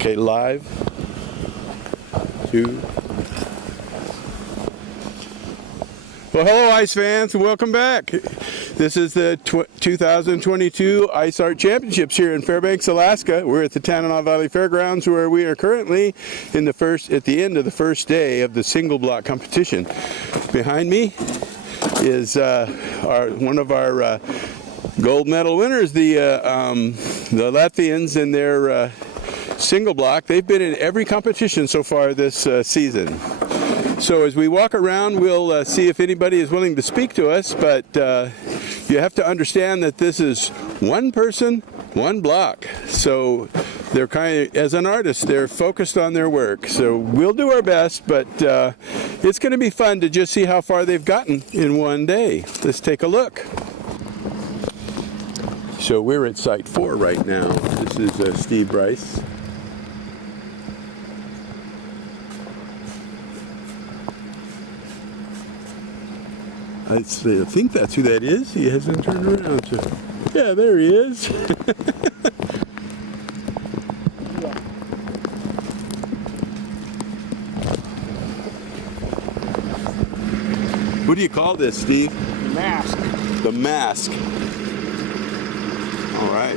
Okay, live. 2. Well, hello, ice fans, and welcome back. This is the 2022 Ice Art Championships here in Fairbanks, Alaska. We're at the Tanana Valley Fairgrounds, where we are currently at the end of the first day of the single block competition. Behind me is one of our gold medal winners, the Latvians, in their single block. They've been in every competition so far this season. So as we walk around, we'll see if anybody is willing to speak to us, but you have to understand that this is one person, one block. So they're as an artist, they're focused on their work. So we'll do our best, but it's going to be fun to just see how far they've gotten in one day. Let's take a look. So we're at Site 4 right now. This is Steve Bryce. I think that's who that is. He hasn't turned around. So. Yeah, there he is. What do you call this, Steve? The mask. The mask. All right.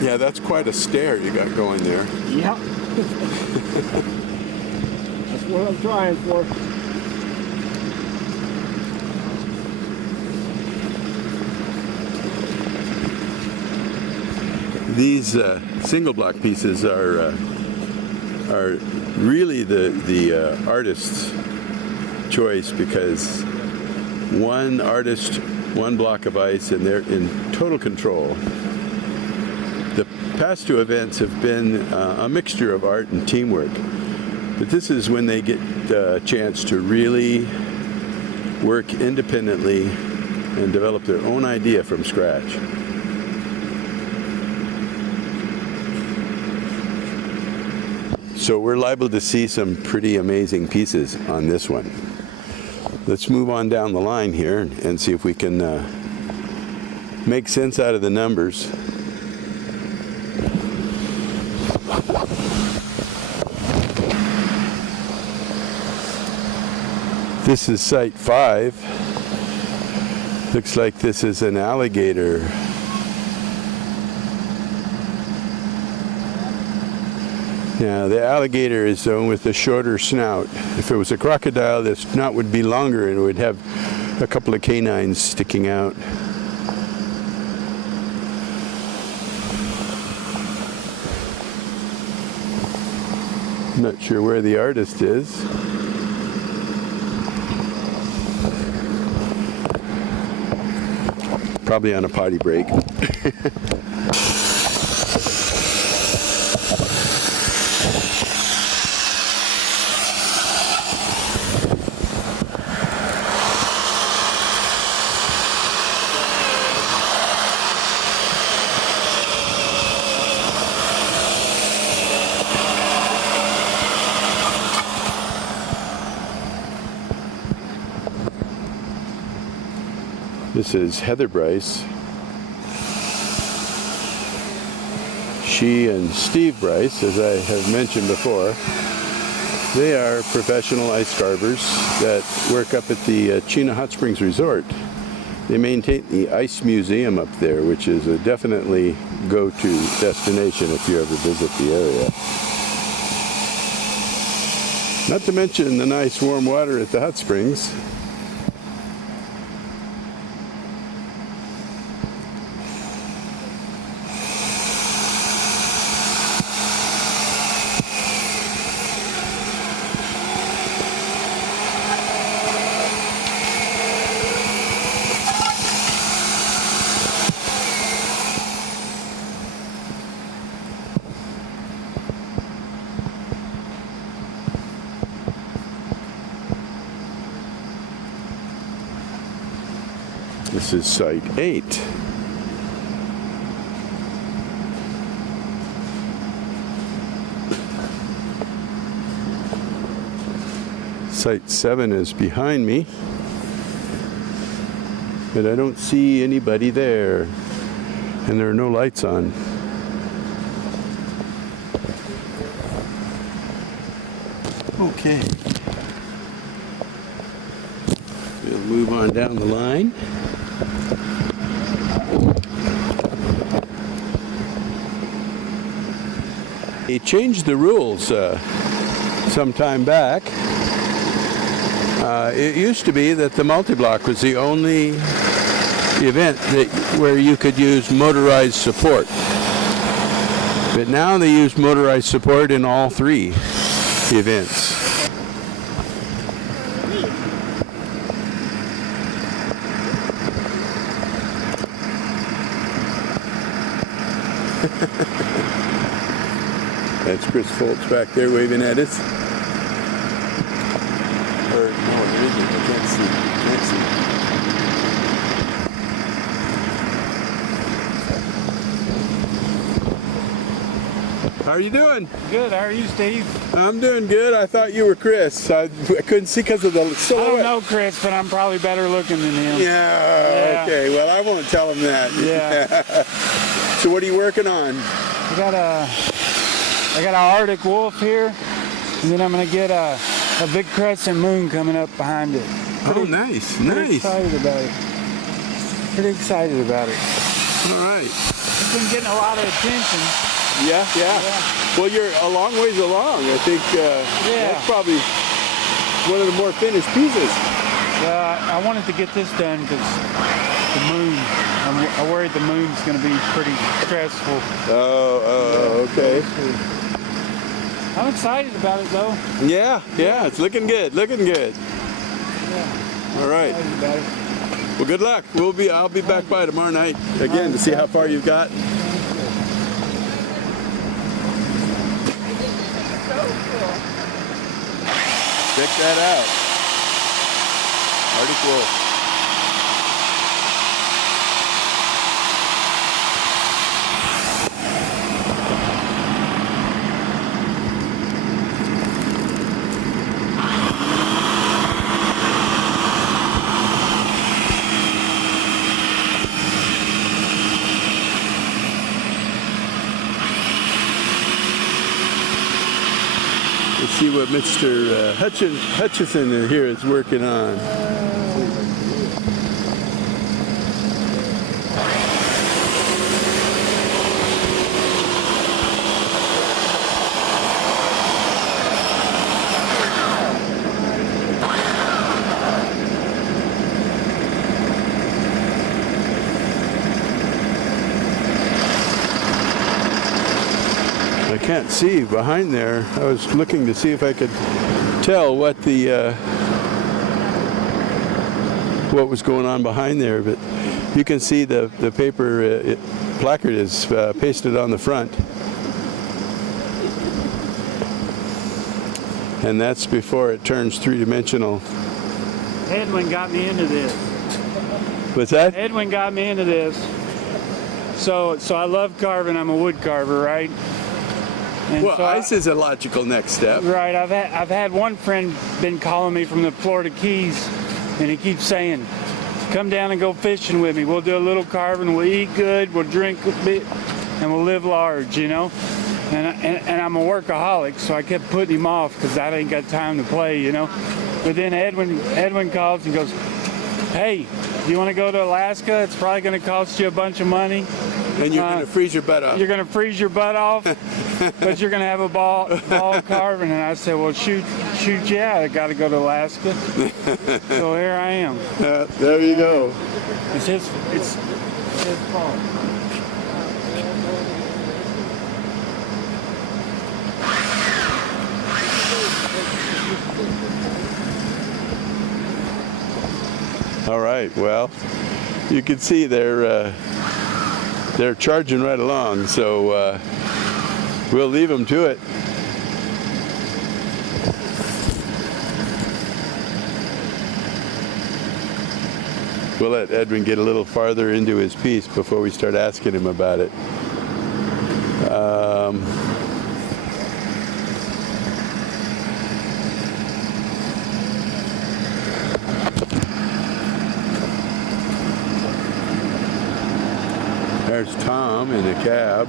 Yeah, that's quite a stare you got going there. Yep. That's what I'm trying for. These single block pieces are really the artist's choice, because one artist, one block of ice, and they're in total control. The past two events have been a mixture of art and teamwork, but this is when they get a chance to really work independently and develop their own idea from scratch. So we're liable to see some pretty amazing pieces on this one. Let's move on down the line here and see if we can make sense out of the numbers. This is Site 5. Looks like this is an alligator. Now, the alligator is the one with the shorter snout. If it was a crocodile, the snout would be longer and it would have a couple of canines sticking out. Not sure where the artist is. Probably on a potty break. This is Heather Bryce. She and Steve Bryce, as I have mentioned before, they are professional ice carvers that work up at the Chena Hot Springs Resort. They maintain the Ice Museum up there, which is a definitely go-to destination if you ever visit the area. Not to mention the nice warm water at the hot springs. This is Site 8. Site 7 is behind me, but I don't see anybody there. and there are no lights on. Okay. We'll move on down the line. They changed the rules some time back. It used to be that the multi-block was the only event where you could use motorized support. But now they use motorized support in all three events. That's Chris Foltz back there waving at us. Or, no, there isn't. I can't see. Can't see. How are you doing? Good. How are you, Steve? I'm doing good. I thought you were Chris. I couldn't see because of the silhouette. I don't know Chris, but I'm probably better looking than him. Yeah, okay. Well, I won't tell him that. Yeah. So what are you working on? I got an Arctic wolf here, and then I'm gonna get a big crescent moon coming up behind it. Oh, nice, Pretty nice. excited about it. Pretty excited about it. All right. It's been getting a lot of attention. Yeah. Well, you're a long ways along. I think that's probably one of the more finished pieces. I wanted to get this done because the moon. I'm worried the moon's going to be pretty stressful. Oh, okay. I'm excited about it though. Yeah, it's looking good, Yeah. All right. Excited about it. Well, good luck. I'll be back by tomorrow night again to see how far you've got. Check that out. Arctic wolf. Let's see what Mr. Hutchison here is working on. I can't see behind there. I was looking to see if I could tell what what was going on behind there, but you can see the paper placard is pasted on the front, and that's before it turns three-dimensional. Edwin got me into this. What's that? Edwin got me into this. So I love carving. I'm a wood carver, right? And Well, ice is a logical next step. Right. I've had one friend been calling me from the Florida Keys, and he keeps saying, "Come down and go fishing with me. We'll do a little carving. We'll eat good. We'll drink a bit, and we'll live large." You know. And I'm a workaholic, so I kept putting him off because I ain't got time to play. You know. But then Edwin calls and goes, "Hey, do you want to go to Alaska? It's probably going to cost you a bunch of money. And you're going to freeze your butt off. You're going to freeze your butt off, but you're going to have a ball carving." And I said, "Well, shoot, yeah, I got to go to Alaska." So here I am. There you go. It's his fault. All right. Well, you can see they're charging right along, so we'll leave them to it. We'll let Edwin get a little farther into his piece before we start asking him about it. There's Tom in the cab.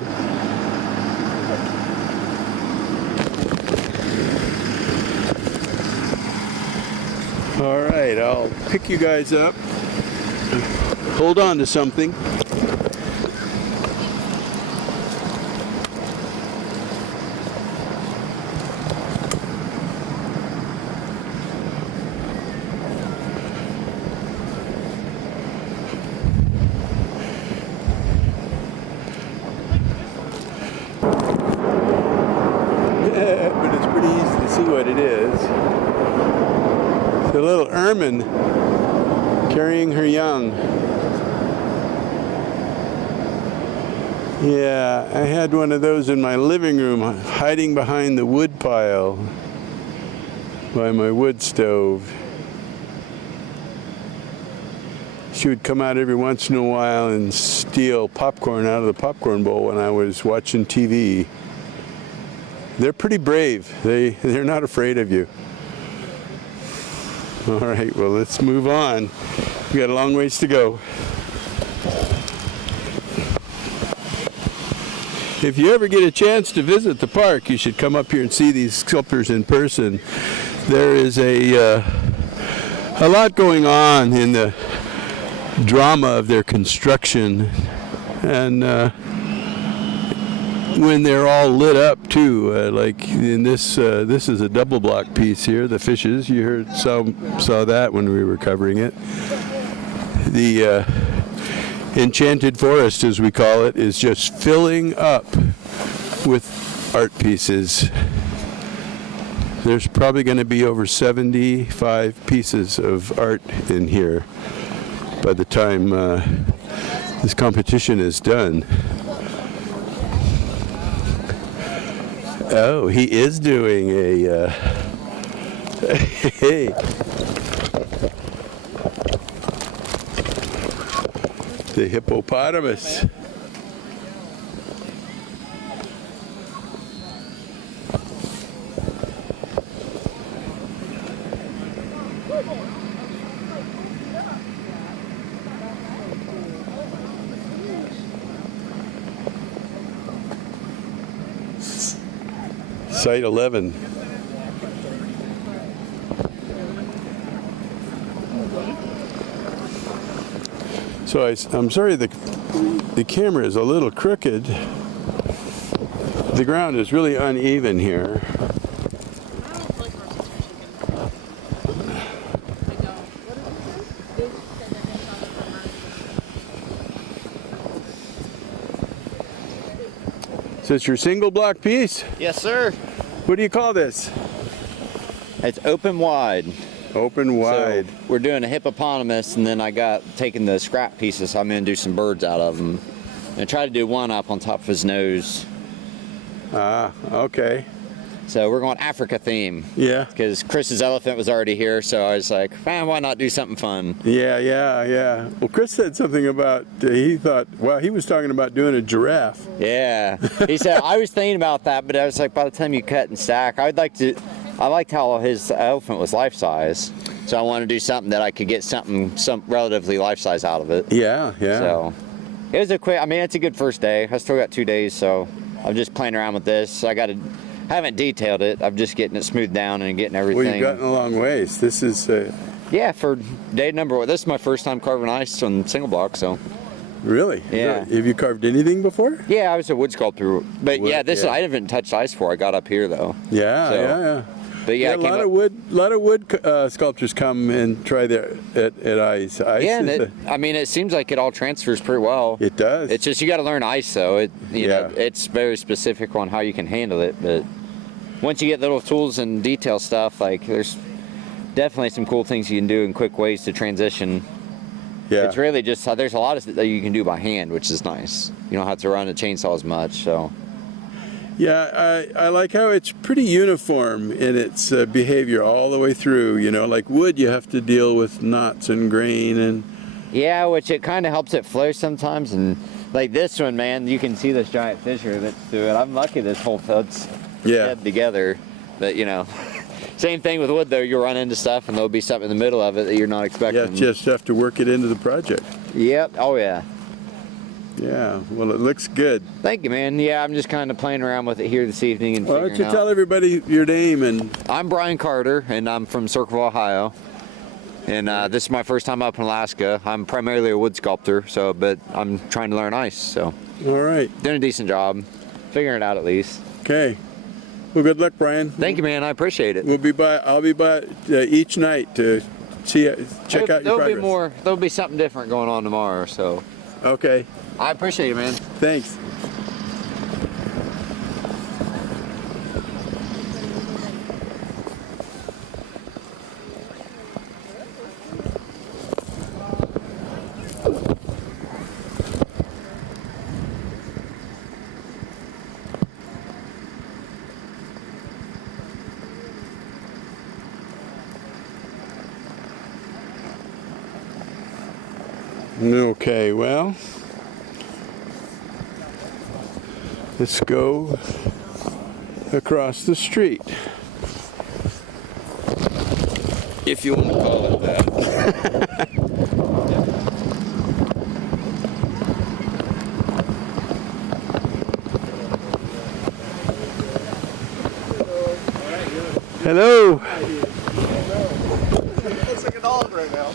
All right, I'll pick you guys up. Hold on to something. But it's pretty easy to see what it is. The little ermine carrying her young. Yeah, I had one of those in my living room, hiding behind the wood pile by my wood stove. She would come out every once in a while and steal popcorn out of the popcorn bowl when I was watching TV. They're pretty brave. They're not afraid of you. All right, well, let's move on. We got a long ways to go. If you ever get a chance to visit the park, you should come up here and see these sculptures in person. There is a lot going on in the drama of their construction, and when they're all lit up too, like in this is a double block piece here, the fishes. You saw that when we were covering it. The enchanted forest, as we call it, is just filling up with art pieces. There's probably going to be over 75 pieces of art in here by the time this competition is done. Oh, he is doing a hey. The hippopotamus. Site 11. So I'm sorry the camera is a little crooked. The ground is really uneven here. Is this your single block piece? Yes, sir. What do you call this? It's open wide. Open wide. So we're doing a hippopotamus, and then I got taking the scrap pieces. So I'm going to do some birds out of them, and try to do one up on top of his nose. Ah, okay. So we're going Africa theme. Yeah. Because Chris's elephant was already here, so I was like, man, why not do something fun? Yeah. Well, Chris said something about, he thought, well, he was talking about doing a giraffe. Yeah. He said, I was thinking about that, but I was like, by the time you cut and stack, I liked how his elephant was life-size. So I wanted to do something that I could get some relatively life-size out of it. Yeah. So it was it's a good first day. I still got 2 days, so I'm just playing around with this. I haven't detailed it. I'm just getting it smoothed down and getting everything. Well, you've gotten a long ways. This is... Yeah, for day number one. This is my first time carving ice on single block, so... Really? Yeah. Have you carved anything before? Yeah, I was a wood sculptor. But I haven't touched ice before I got up here, though. Yeah. But yeah, a lot of wood sculptors come and try their at ice. Yeah, and it seems like it all transfers pretty well. It does. It's just you got to learn ice, though. It's very specific on how you can handle it. But once you get little tools and detail stuff, like there's definitely some cool things you can do in quick ways to transition. Yeah. It's really just there's a lot of that you can do by hand, which is nice. You don't have to run a chainsaw as much, so. Yeah, I like how it's pretty uniform in its behavior all the way through. You know, like wood, you have to deal with knots and grain and. Yeah, which it kind of helps it flow sometimes, and like this one, man, you can see this giant fissure that's through it. I'm lucky this whole fence dead together, but same thing with wood though. You run into stuff and there'll be something in the middle of it that you're not expecting. Yeah, just have to work it into the project. Yep. Oh yeah. Yeah, well, it looks good. Thank you, man. Yeah, I'm just kind of playing around with it here this evening and Why don't figuring you out. tell everybody your name and... I'm Brian Carter, and I'm from Circleville, Ohio. And this is my first time up in Alaska. I'm primarily a wood sculptor, but I'm trying to learn ice, so. All right. Doing a decent job, figuring it out at least. Okay. Well, good luck, Brian. Thank you, man. I appreciate it. I'll be by each night to check out your progress. There'll be something different going on tomorrow, so. Okay. I appreciate it, man. Thanks. Okay, well, let's go across the street, if you want to call it that. Hello. Looks like a dog right now.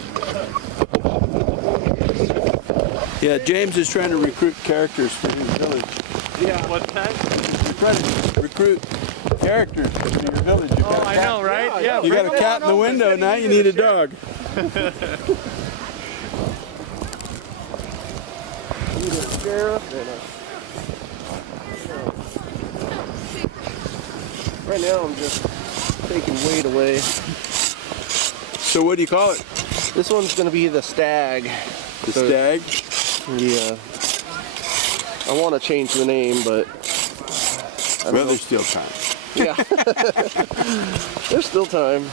Yeah, James is trying to recruit characters for his village. Yeah, what's that? You're trying to recruit characters for your village. Oh, I know, right? Yeah. You got a cat in the window, now you need a dog. Need a sheriff and a... Right now I'm just taking weight away. So what do you call it? This one's going to be the Stag. The Stag? Yeah. I want to change the name, but... Well, there's still time. Yeah. There's still time.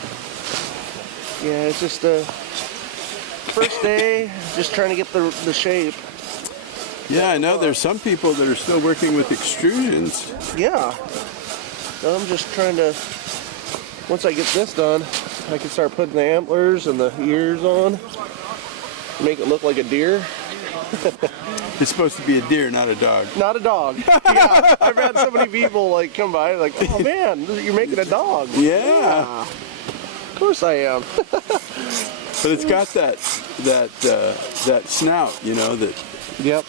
Yeah, it's just first day, just trying to get the shape. Yeah, I know there's some people that are still working with extrusions. Yeah. So I'm just trying to, once I get this done, I can start putting the antlers and the ears on. Make it look like a deer. It's supposed to be a deer, not a dog. Not a dog. Yeah. I've had so many people like come by like, oh man, you're making a dog. Yeah. Of course I am. But it's got that snout, you know, that. Yep.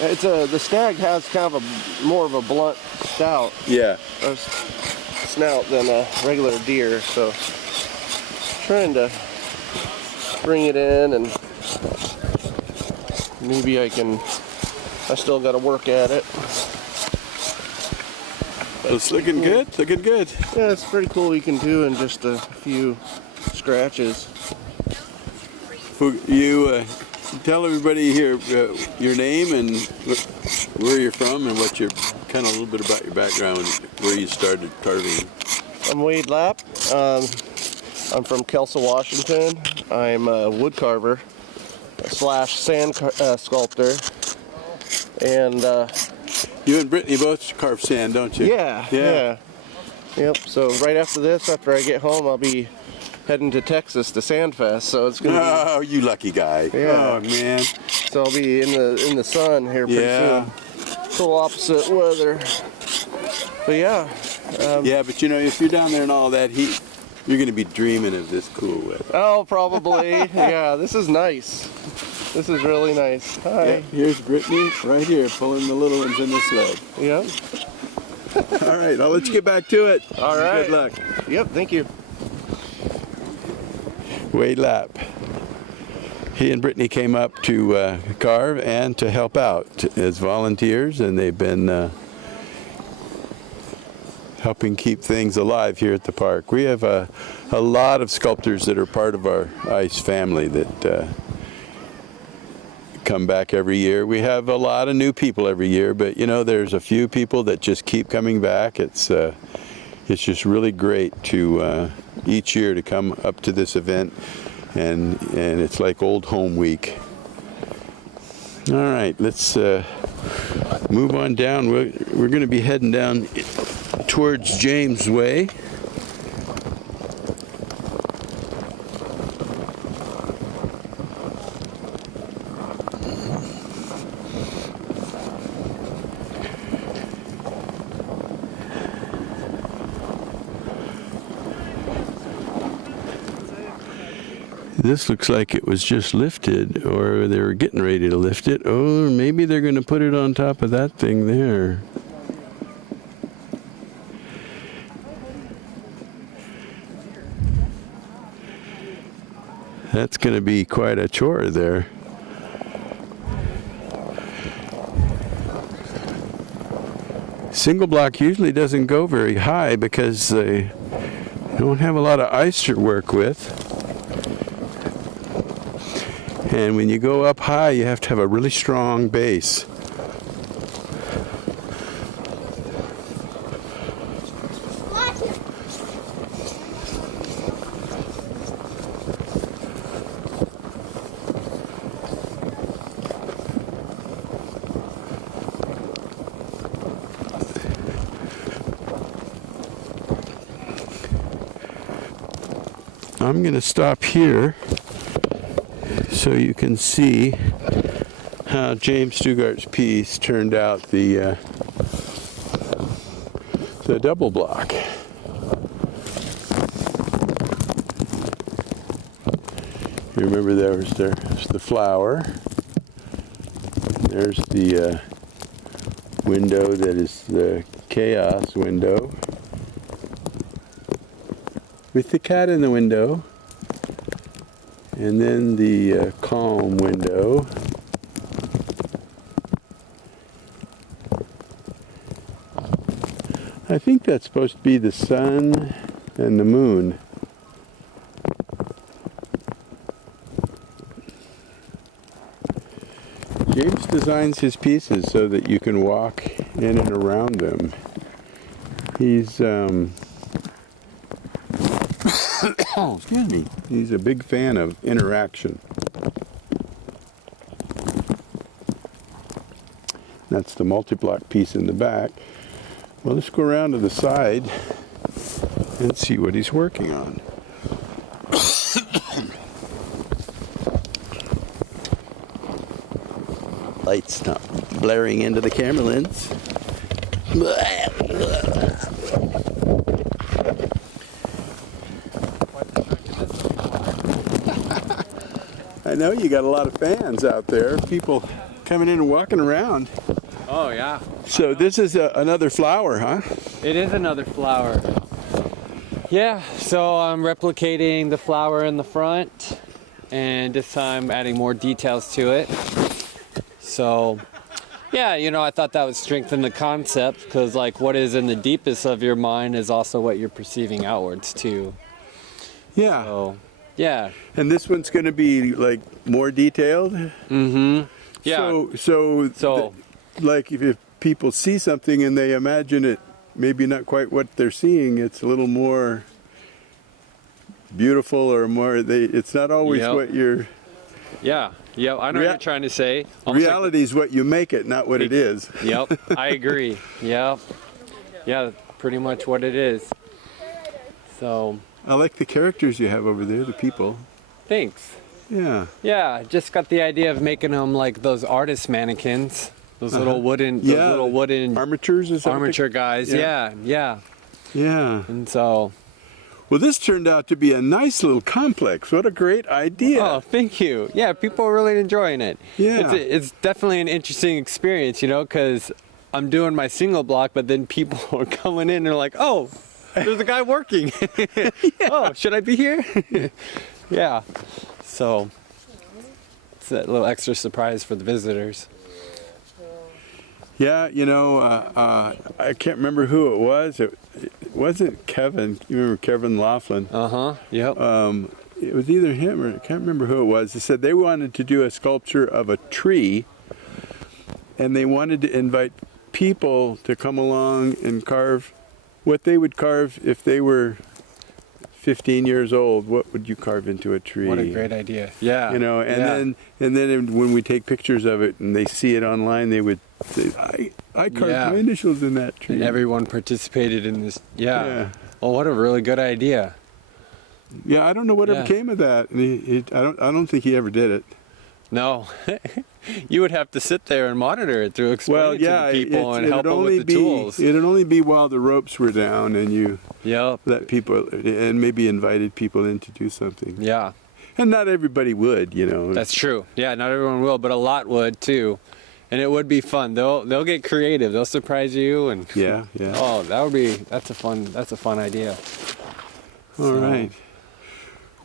It's the Stag has kind of more of a blunt snout. Yeah. Snout than a regular deer, so trying to bring it in, and maybe I still got to work at it. It's looking good, looking good. Yeah, it's pretty cool you can do in just a few scratches. You tell everybody here your name and where you're from and what you're kind of a little bit about your background, where you started carving. I'm Wade Lapp. I'm from Kelso, Washington. I'm a wood carver / sand sculptor, and you and Brittany both carve sand, don't you? yeah. Yep. So right after this, after I get home, I'll be heading to Texas to Sandfest. So it's gonna. Oh, you lucky guy! Yeah. Oh man. So I'll be in the sun here pretty soon. Total opposite weather. But yeah. Yeah, but you know, if you're down there in all that heat, you're going to be dreaming of this cool weather. Oh, probably. Yeah, this is nice. This is really nice. Hi. Yeah, here's Brittany right here pulling the little ones in the sled. Yep. All right, I'll let you get back to it. All right. Good luck. Yep, thank you. Wade Lapp. He and Brittany came up to carve and to help out as volunteers, and they've been helping keep things alive here at the park. We have a lot of sculptors that are part of our ICE family that come back every year. We have a lot of new people every year, but you know, there's a few people that just keep coming back. It's just really great to each year to come up to this event, and it's like old home week. All right, let's move on down. We're going to be heading down towards James Way. This looks like it was just lifted, or they were getting ready to lift it. Oh, maybe they're going to put it on top of that thing there. That's going to be quite a chore there. Single block usually doesn't go very high because they don't have a lot of ice to work with. And when you go up high, you have to have a really strong base. I'm going to stop here so you can see how James Stugart's piece turned out, the double block. You remember there's the flower. There's the window that is the chaos window, with the cat in the window, and then the calm window. I think that's supposed to be the sun and the moon. James designs his pieces so that you can walk in and around them. He's oh, excuse me. He's a big fan of interaction. That's the multi-block piece in the back. Well, let's go around to the side and see what he's working on. Light's not blaring into the camera lens. I know you got a lot of fans out there, people coming in and walking around. Oh yeah. So this is another flower, huh? It is another flower. Yeah, so I'm replicating the flower in the front, and this time adding more details to it. So yeah, you know, I thought that would strengthen the concept, because like what is in the deepest of your mind is also what you're perceiving outwards too. Yeah. So yeah. And this one's going to be like more detailed? Mm-hmm. Yeah. So like if people see something and they imagine it maybe not quite what they're seeing, it's a little more beautiful, or more, it's not always what you're... Yeah, yep, I know what you're trying to say. Almost reality is what you make it, not what it is. Yep, I agree. Yep. Yeah, pretty much what it is. So... I like the characters you have over there, the people. Thanks. Yeah. Yeah, just got the idea of making them like those artist mannequins. Those little wooden, armatures, is that armature guys. Yeah. Yeah. And so, well, this turned out to be a nice little complex. What a great idea! Oh, thank you. Yeah, people are really enjoying it. Yeah, it's definitely an interesting experience, you know, because I'm doing my single block, but then people are coming in and they're like, oh, there's a guy working. Oh, should I be here? Yeah. So it's a little extra surprise for the visitors. Yeah, you know, I can't remember who it was. It wasn't Kevin. You remember Kevin Laughlin? Yep. It was either him or I can't remember who it was. They said they wanted to do a sculpture of a tree, and they wanted to invite people to come along and carve what they would carve if they were 15 years old. What would you carve into a tree? What a great idea. Yeah. You know, and then when we take pictures of it and they see it online, they would say, I carved my initials in that tree. And everyone participated in this. Yeah. Well, what a really good idea. Yeah, I don't know whatever came of that. And I don't think he ever did it. No. You would have to sit there and monitor it through explaining to the people and help them with the tools. It'd only be while the ropes were down and you let people, and maybe invited people in to do something. Yeah. And not everybody would, you know. That's true. Yeah, not everyone will, but a lot would too. And it would be fun. They'll get creative. They'll surprise you and Yeah. oh, that's a fun idea. All right.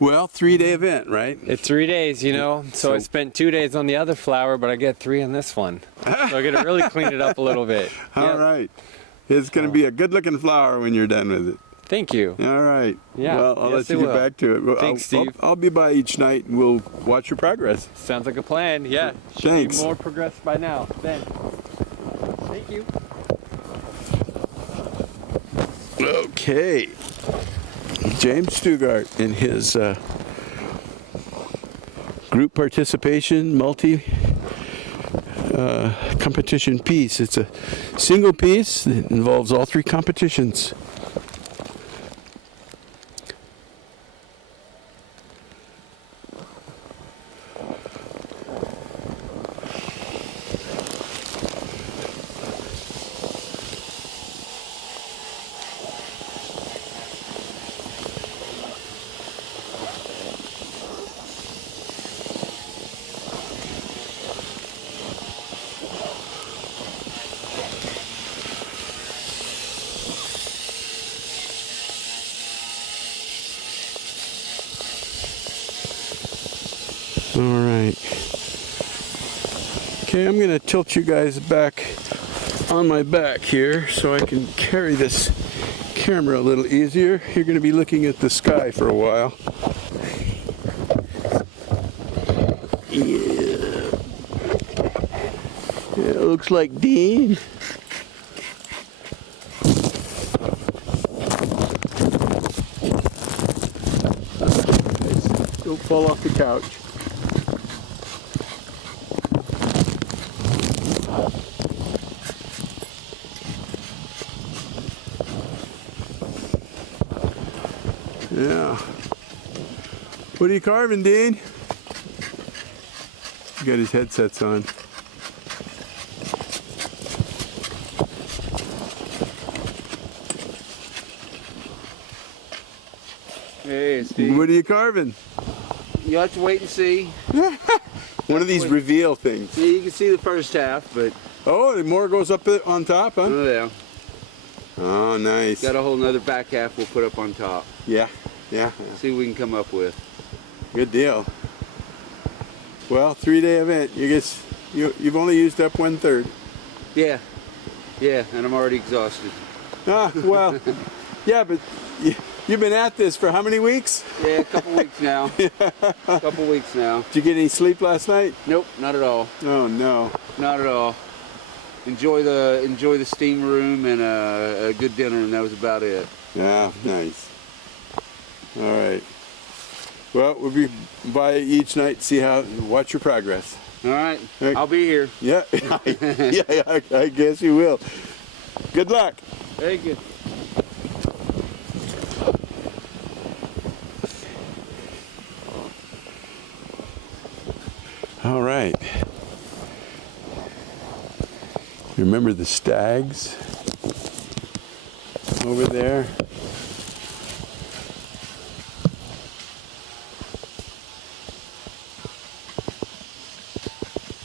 Well, 3-day event, right? It's 3 days, you know. So I spent 2 days on the other flower, but I get 3 on this one. So I got to really clean it up a little bit. All right. It's going to be a good-looking flower when you're done with it. Thank you. All right. Yeah. Well, I'll let Yes, you it get will. back to it. Well, Thanks, Steve. I'll be by each night and we'll watch your progress. Sounds like a plan. Yeah. Should Thanks. be more progressed by now. Then. Thank you. Okay. James Stugart in his group participation multi competition piece. It's a single piece that involves all 3 competitions. All right. Okay, I'm going to tilt you guys back on my back here so I can carry this camera a little easier. You're going to be looking at the sky for a while. Yeah. It looks like Dean. Don't fall off the couch. Yeah. What are you carving, Dean? He got his headsets on. Hey, Steve. What are you carving? You have to wait and see. One of these reveal things. Yeah, you can see the first half, but Oh, the more goes up on top, huh? oh yeah, Oh, nice. got a whole nother back half we'll put up on top. Yeah. See what we can come up with. Good deal. Well, 3-day event. You've only used up 1/3. Yeah, and I'm already exhausted. Ah, well, yeah, but you've been at this for how many weeks? Yeah, a couple weeks now. Couple weeks now. Did you get any sleep last night? Nope, not at all. Oh no. Not at all. Enjoy the steam room and a good dinner, and that was about it. Yeah, nice. All right. Well, we'll be by each night, watch your progress. All right, Hey. I'll be here. Yeah, yeah, I guess you will. Good luck. Thank you. All right. Remember the stags over there?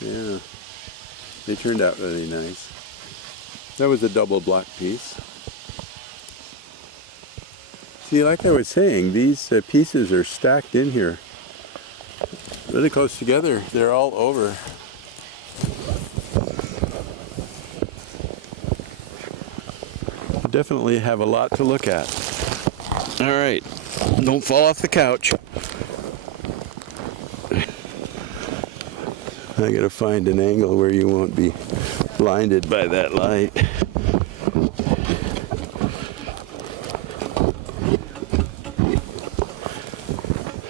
Yeah, they turned out really nice. That was a double block piece. See, like I was saying, these pieces are stacked in here really close together. They're all over. Definitely have a lot to look at. All right, don't fall off the couch. I gotta find an angle where you won't be blinded by that light.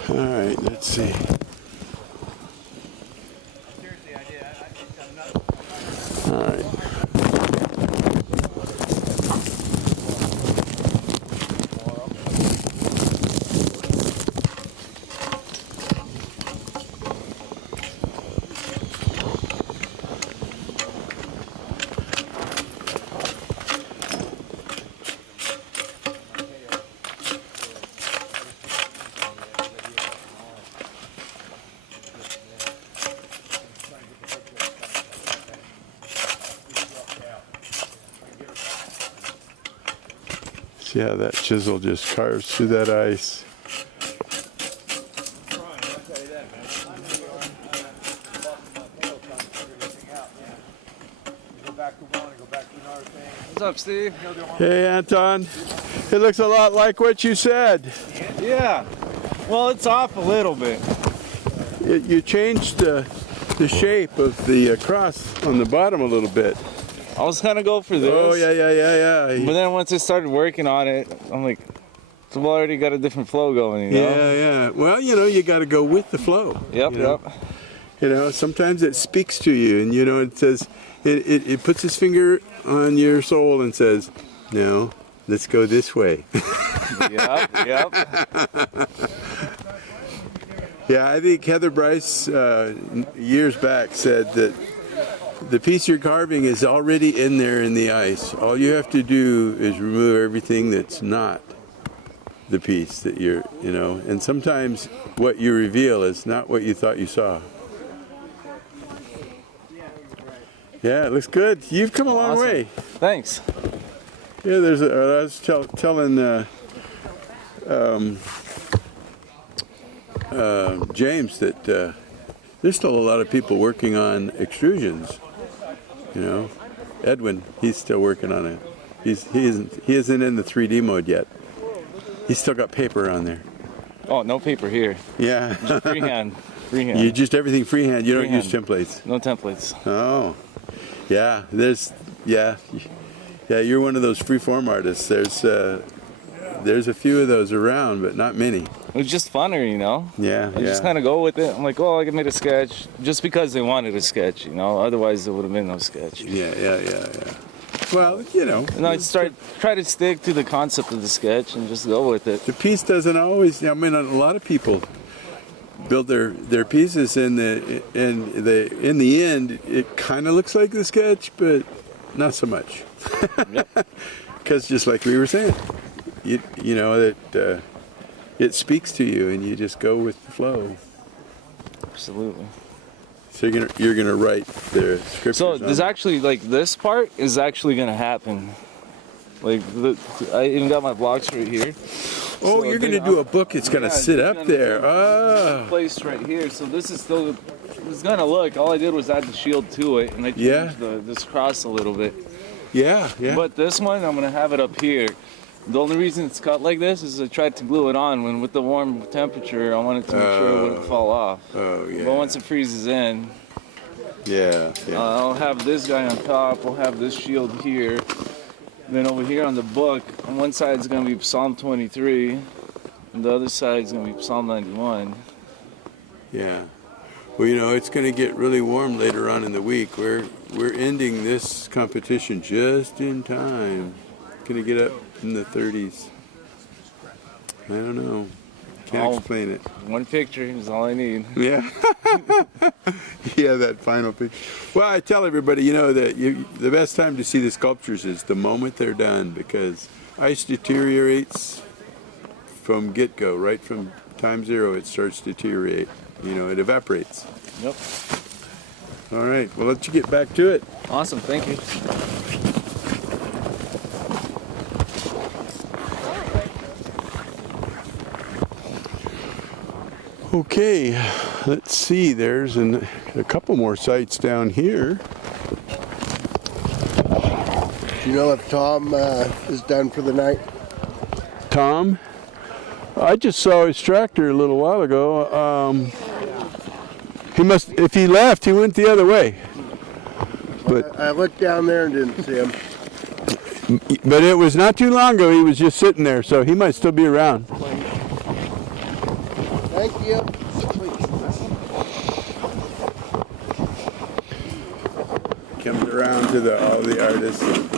All right, let's see. All right. Yeah, that chisel just carves through that ice. What's up, Steve? Hey, Anton. It looks a lot like what you said. Yeah. Well, it's off a little bit. You changed the shape of the cross on the bottom a little bit. I was gonna go for this. Oh, yeah. But then once I started working on it, I'm like, so I've already got a different flow going, you know? Yeah. Well, you got to go with the flow. Yep, you know? yep. You know, sometimes it speaks to you, and it says, it puts its finger on your soul and says, no, let's go this way. Yep. Yeah, I think Heather Bryce years back said that the piece you're carving is already in there in the ice. All you have to do is remove everything that's not the piece that and sometimes what you reveal is not what you thought you saw. Yeah, it looks good. You've come a long way. Thanks. Yeah, I was telling James that there's still a lot of people working on extrusions. Edwin, he's still working on it. He isn't in the 3D mode yet. He's still got paper on there. Oh, no paper here. Yeah. Just freehand. You just everything freehand. You don't use templates. No templates. Oh. Yeah. Yeah, you're one of those freeform artists. There's a few of those around, but not many. It was just funner, you know? Yeah. I just kind of go with it. I'm like, oh, I can make a sketch just because they wanted a sketch, Otherwise, there would have been no sketch. Yeah. Well, And I try to stick to the concept of the sketch and just go with it. The piece doesn't always. A lot of people build their pieces, and in the end, it kind of looks like the sketch, but not so much. Because just like we were saying, it speaks to you, and you just go with the flow. Absolutely. So you're gonna write the scriptures. So there's actually this part is actually gonna happen. I even got my blocks right here. Oh, so you're gonna do a book. It's gonna sit up there. Placed right here. So this is still. It's gonna look. All I did was add the shield to it, and I changed this cross a little bit. Yeah. But this one, I'm gonna have it up here. The only reason it's cut like this is I tried to glue it on when with the warm temperature. I wanted to make sure it wouldn't fall off. Oh yeah. But once it freezes in, I'll have this guy on top. We'll have this shield here. Then over here on the book, on one side is going to be Psalm 23, and the other side is going to be Psalm 91. Yeah. Well, it's going to get really warm later on in the week. We're ending this competition just in time. Going to get up in the 30s. I don't know. Can't explain it. One picture is all I need. Yeah. Yeah, that final picture. Well, I tell everybody, that the best time to see the sculptures is the moment they're done, because ice deteriorates from get-go. Right from time zero, it starts to deteriorate. It evaporates. Yep. All right. Well, let you get back to it. Awesome. Thank you. Okay, let's see, there's a couple more sites down here. Do you know if Tom is done for the night? Tom? I just saw his tractor a little while ago. If he left, he went the other way. But I looked down there and didn't see him. But it was not too long ago, he was just sitting there, so he might still be around. Thank you. Comes around to all the artists and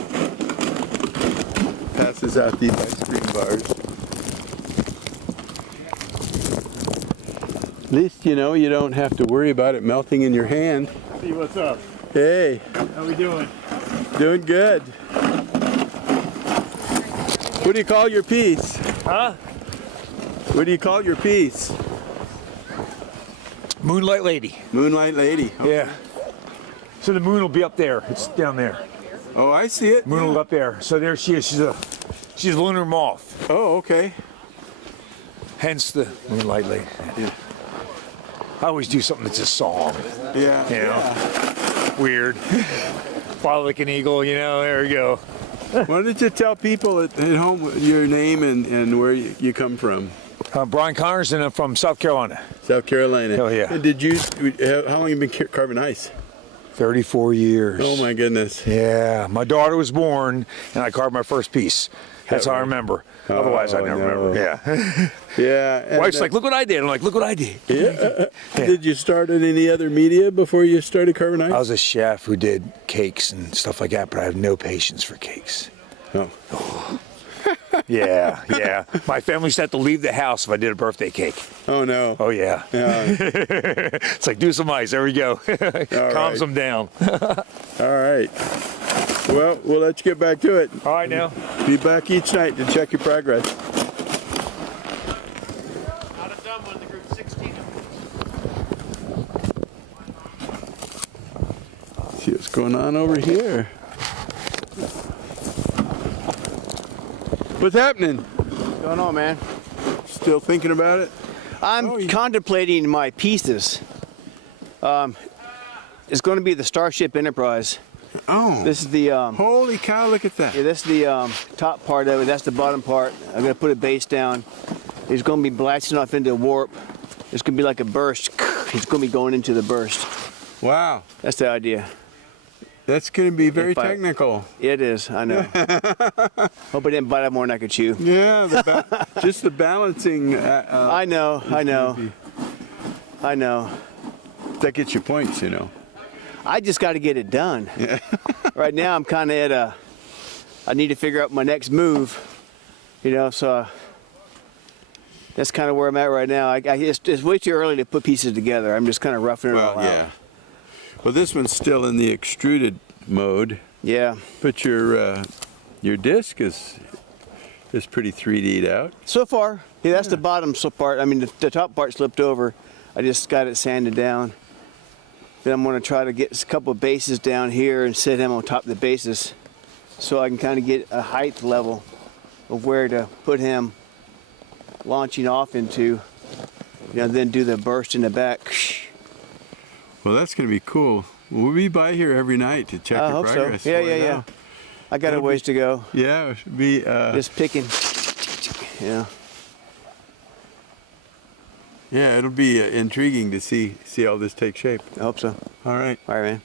passes out these ice cream bars. At least you don't have to worry about it melting in your hand. Hey, what's up? Hey. How we doing? Doing good. What do you call your piece? Huh? What do you call your piece? Moonlight Lady. Moonlight Lady. Okay. Yeah. So the moon will be up there. It's down there. Oh, I see it. Moon will be up there. So there she is. She's a lunar moth. Oh, okay. Hence the Moonlight Lady. Yeah. I always do something that's a song. Yeah. You know? Yeah. Weird. Fly like an eagle, you know, there we go. Why don't you tell people at home your name and where you come from? Brian Connors, and I'm from South Carolina. South Carolina. Oh, yeah. And how long have you been carving ice? 34 years. Oh, my goodness. Yeah, my daughter was born, and I carved my first piece. That's how I remember. Otherwise, I never remember. Yeah. Yeah. Wife's like, look what I did. I'm like, look what I did. Yeah. Did you start in any other media before you started carving ice? I was a chef who did cakes and stuff like that, but I have no patience for cakes. Oh. Yeah, yeah. My family used to have to leave the house if I did a birthday cake. Oh, no. Oh, yeah. It's like, do some ice. There we go. Calms them down. All right. Well, we'll let you get back to it. All right, now. Be back each night to check your progress. Not a dumb one, the group 16. See what's going on over here. What's happening? What's going on, man? Still thinking about it? I'm contemplating my pieces. It's going to be the Starship Enterprise. Oh. This is the holy cow, look at that. Yeah, that's the top part of it. That's the bottom part. I'm going to put a base down. It's going to be blasting off into a warp. It's going to be like a burst. It's going to be going into the burst. Wow. That's the idea. That's going to be very technical. It is, I know. Hope I didn't bite up more than I could chew. Yeah, just the balancing. I know. That gets you points, you know. I just got to get it done. Yeah. Right now I'm kind of I need to figure out my next move, you know, so that's kind of where I'm at right now. It's way too early to put pieces together. I'm just kind of roughing it all out. Yeah. Well, this one's still in the extruded mode. Yeah. But your disc is pretty 3D'd out. So far. Yeah, that's the bottom part. I mean, the top part slipped over. I just got it sanded down. Then I'm going to try to get a couple of bases down here and set him on top of the bases so I can kind of get a height level of where to put him launching off into, you know, then do the burst in the back. Well, that's going to be cool. We'll be by here every night to check your hope progress. So. Yeah. I got a ways to go. Yeah, it should be. Just picking. Yeah. Yeah, it'll be intriguing to see all this take shape. I hope so. All right. All right, man.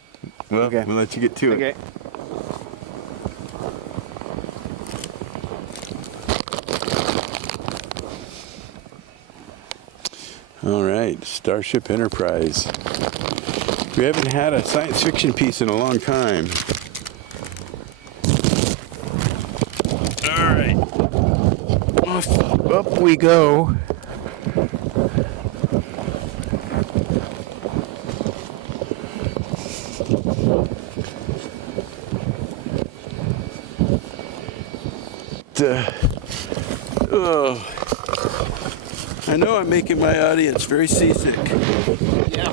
Well, okay. We'll let you get to it. Okay. All right, Starship Enterprise. We haven't had a science fiction piece in a long time. All right. Up we go. I know I'm making my audience very seasick. Yeah.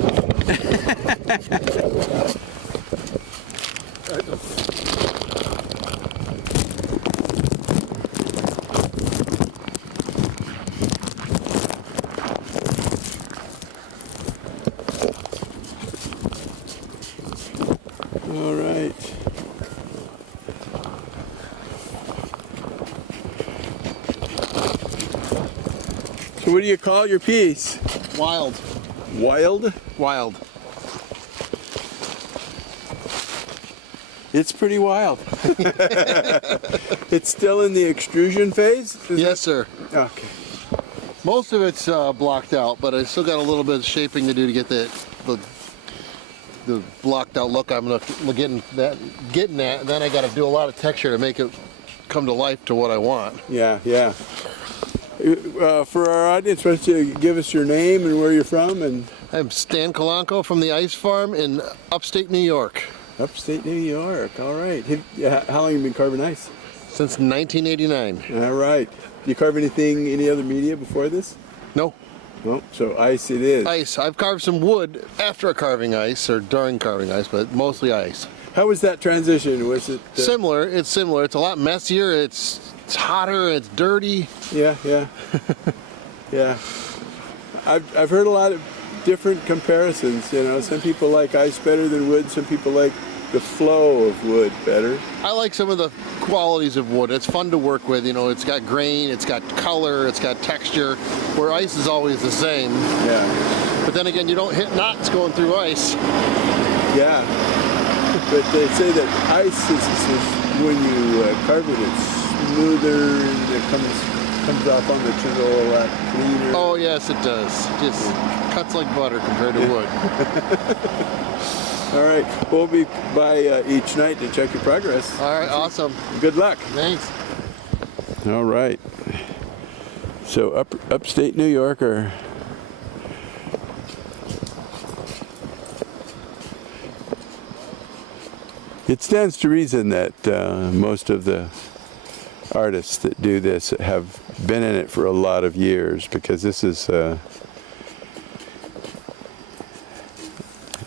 All right. So what do you call your piece? Wild. Wild? Wild. It's pretty wild. It's still in the extrusion phase? Yes, sir. Okay. Most of it's blocked out, but I still got a little bit of shaping to do to get the blocked out look I'm getting at. And then I got to do a lot of texture to make it come to life to what I want. Yeah, yeah. For our audience, why don't you give us your name and where you're from? And I'm Stan Kalanko from the Ice Farm in upstate New York. Upstate New York, all right. How long have you been carving ice? Since 1989. All right. You carve any other media before this? No. No, so ice it is. Ice. I've carved some wood after carving ice or during carving ice, but mostly ice. How was that transition? Was it similar? It's similar. It's a lot messier. It's it's hotter, it's dirty. Yeah, yeah. Yeah. I've heard a lot of different comparisons, you know. Some people like ice better than wood, some people like the flow of wood better. I like some of the qualities of wood. It's fun to work with, you know, it's got grain, it's got color, it's got texture, where ice is always the same. Yeah. But then again, you don't hit knots going through ice. Yeah. But they say that ice is when you carve it, it's smoother and it comes off on the chisel a lot cleaner. Oh yes, it does. Just cuts like butter compared to wood. All right, we'll be by each night to check your progress. All right, awesome. Good luck. Thanks. All right. So upstate New York, or it stands to reason that most of the artists that do this have been in it for a lot of years, because this is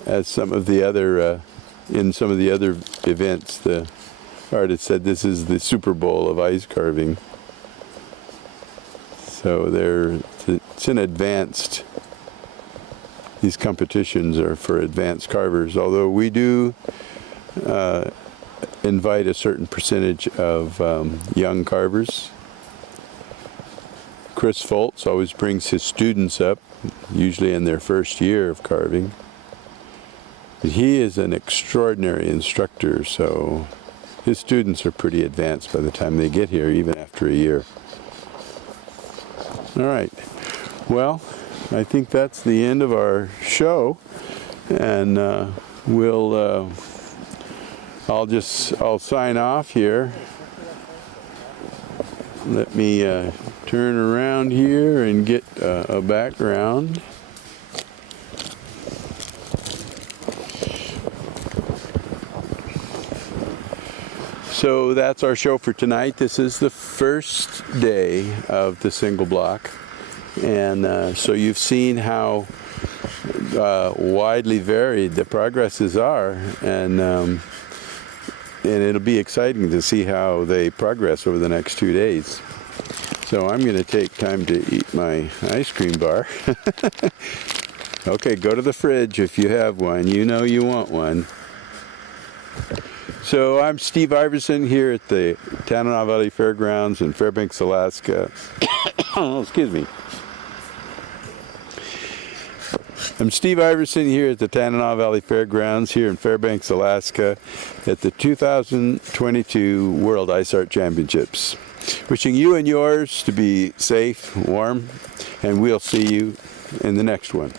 as some of the other in some of the other events, the artist said this is the Super Bowl of ice carving. So it's an advanced, these competitions are for advanced carvers, although we do invite a certain percentage of young carvers. Chris Foltz always brings his students up, usually in their first year of carving. He is an extraordinary instructor, so his students are pretty advanced by the time they get here, even after a year. All right, well, I think that's the end of our show, and I'll sign off here. Let me turn around here and get a background. So that's our show for tonight. This is the first day of the single block, and so you've seen how widely varied the progresses are, and it'll be exciting to see how they progress over the next 2 days. So I'm going to take time to eat my ice cream bar. Okay, go to the fridge if you have one. You know you want one. So I'm Steve Iverson here at the Tanana Valley Fairgrounds in Fairbanks, Alaska. Oh, excuse me. I'm Steve Iverson here at the Tanana Valley Fairgrounds here in Fairbanks, Alaska at the 2022 World Ice Art Championships. Wishing you and yours to be safe, warm, and we'll see you in the next one.